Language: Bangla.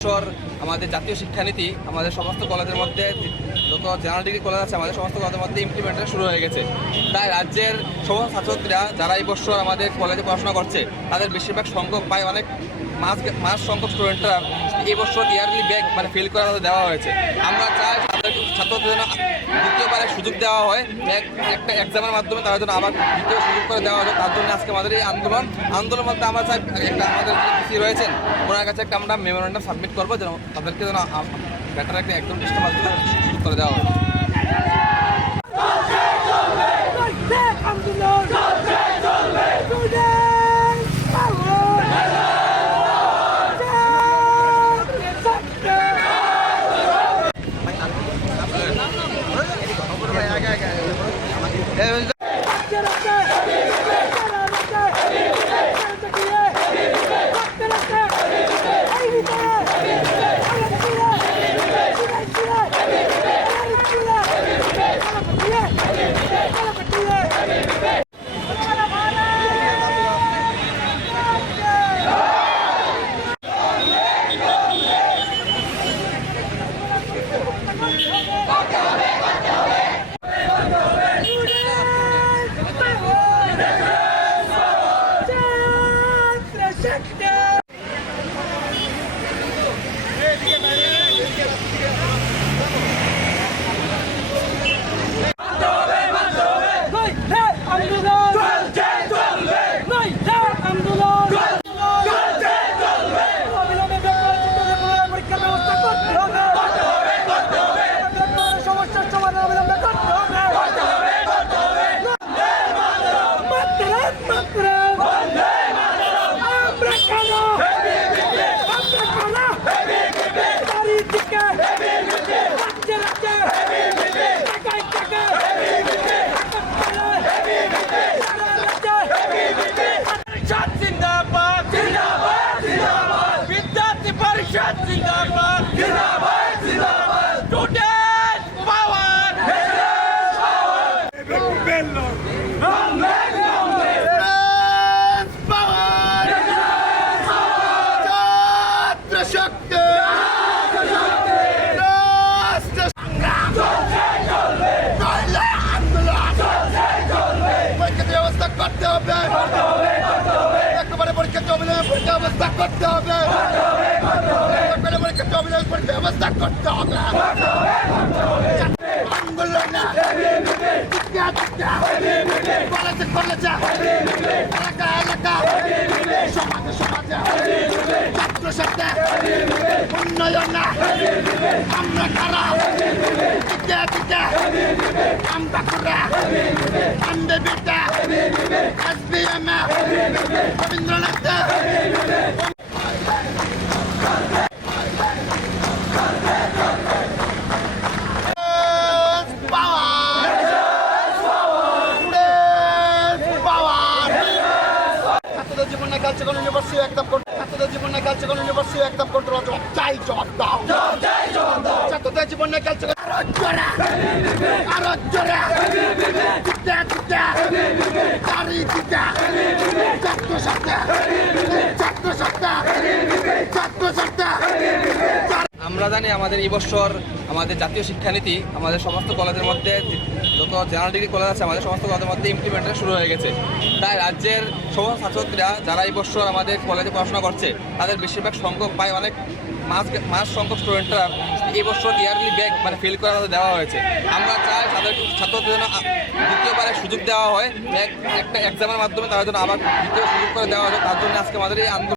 আমাদের জাতীয় শিক্ষানীতি আমাদের সমস্ত কলেজের মধ্যে যত জেনারেল ডিগ্রি কলেজ আছে আমাদের সমস্ত কলেজের মধ্যে ইমপ্লিমেন্টেশন শুরু হয়ে গেছে। তাই রাজ্যের সমস্ত ছাত্রছাত্রীরা যারা এই বছর আমাদের কলেজে পড়াশোনা করছে তাদের বেশিরভাগ সংখ্যক প্রায় অনেক মাস সংখ্যক স্টুডেন্টরা এই বছর ইয়ারলি ব্যাক ফেল করার দেওয়া হয়েছে। আমরা চাই ছাত্রদের জন্য দ্বিতীয়বারের সুযোগ দেওয়া হয়, একটা এক্সামের মাধ্যমে তাদের জন্য আবার দ্বিতীয় সুযোগ করে দেওয়া হয়। তার জন্য আজকে আমাদের এই আন্দোলন মধ্যে আমরা চাই একটা আমাদের যে রয়েছেন ওনার কাছে একটা আমরা মেমোরেন্ডাম সাবমিট করবো যেন তাদেরকে যেন বেটার একটা একদম টেস্টের মাধ্যমে সুযোগ করে দেওয়া হয়। ব্যবস্থা করতে হবে, ব্যবস্থা করতে হবে। আন্দোলনে কলেজে কলেজে এলাকা এলাকা সমাজে সমাজে ছাত্র সাথে উন্নয়নে আমরা কারা দিতে দিতে আমরা করে আন্দে বিতে SBM রবীন্দ্রনাথ ছাত্রদের জীবনে কালচার আরো জোরে আমরা জানি আমাদের এই বছর আমাদের জাতীয় শিক্ষানীতি আমাদের সমস্ত কলেজের মধ্যে যত জেনারেল ডিগ্রি কলেজ আছে আমাদের সমস্ত কলেজের মধ্যে ইমপ্লিমেন্টেশন শুরু হয়ে গেছে। তাই রাজ্যের সমস্ত ছাত্রছাত্রীরা যারা এই বছর আমাদের কলেজে পড়াশোনা করছে তাদের বেশিরভাগ সংখ্যক প্রায় অনেক মাস সংখ্যক স্টুডেন্টরা এই বছর ইয়ারলি ব্যাক ফেল করার দেওয়া হয়েছে। আমরা চাই ছাত্রদের জন্য দ্বিতীয়বারের সুযোগ দেওয়া হয়, একটা এক্সামের মাধ্যমে তাদের জন্য আবার দ্বিতীয় সুযোগ করে দেওয়া হয়। তার জন্য আজকে আমাদের এই আন্দোলন